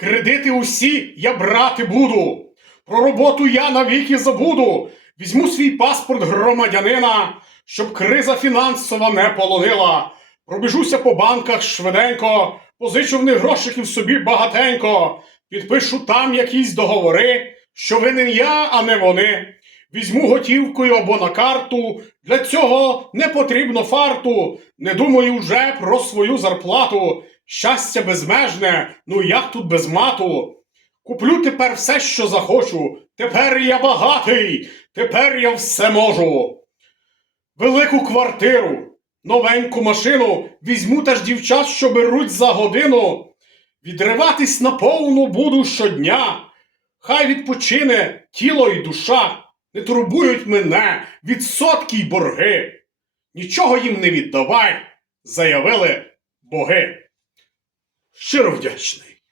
Кредити усі я брати буду. Про роботу я навіки забуду. Візьму свій паспорт громадянина, щоб криза фінансова не полонила. Пробіжуся по банках швиденько, позичу в них грошиків собі багатенько, підпишу там якісь договори, що винен я, а не вони. Візьму готівкою або на карту. Для цього не потрібно фарту. Не думаю вже про свою зарплату. Щастя безмежне, ну як тут без мату? Куплю тепер все, що захочу. Тепер я багатий, тепер я все можу. Велику квартиру, новеньку машину візьму теж дівчат, що беруть за годину. Відриватись наповну буду щодня. Хай відпочине тіло і душа, не турбують мене відсотки й борги. Нічого їм не віддавай, заявили боги. Щиро вдячний.